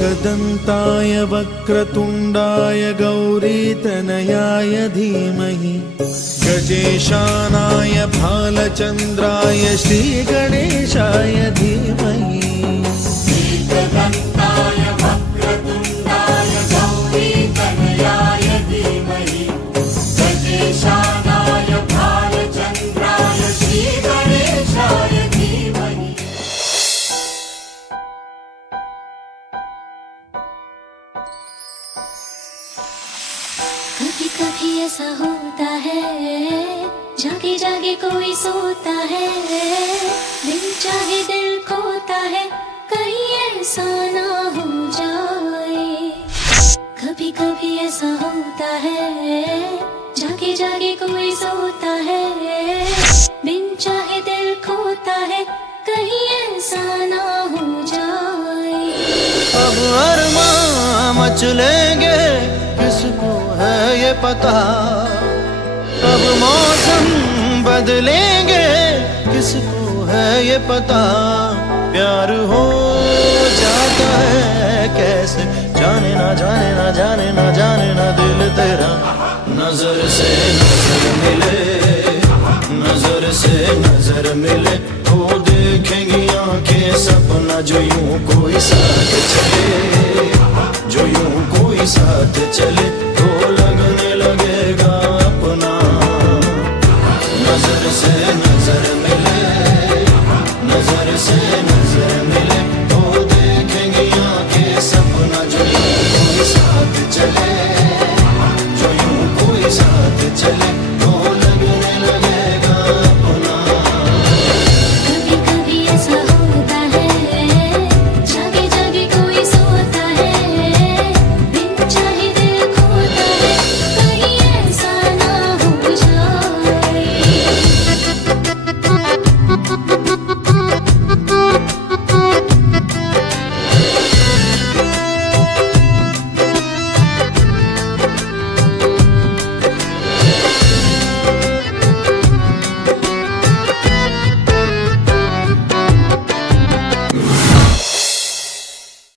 एकदन्ताय वक्रतुण्डाय गौरीतनयाय धीमहि गजेशानाय भालचन्द्राय श्रीगणेशाय धीमहि। एकदन्ताय वक्रतुण्डाय गौरीतनयाय धीमहि गजेशानाय भालचन्द्राय श्रीगणेशाय धीमहि। कभी कभी ऐसा होता है, जागे जागे कोई सोता है, दिल चाहे दिल खोता है, कहीं ऐसा ना हो जाए। कभी कभी ऐसा होता है, जागे जागे कोई सोता है, बिन चाहे दिल खोता है, कहीं ऐसा ना हो जाए। अब अरमां मचलेंगे किसको है ये पता, अब मौसम बदलेंगे किसको है ये पता। प्यार हो जाता है कैसे, जाने ना जाने ना जाने ना जाने ना दिल तेरा। नजर से नजर मिले, नजर से नजर मिले, तो देखेंगी आंखें सपना जो यूं कोई साथ चले, जो यूं कोई साथ चले।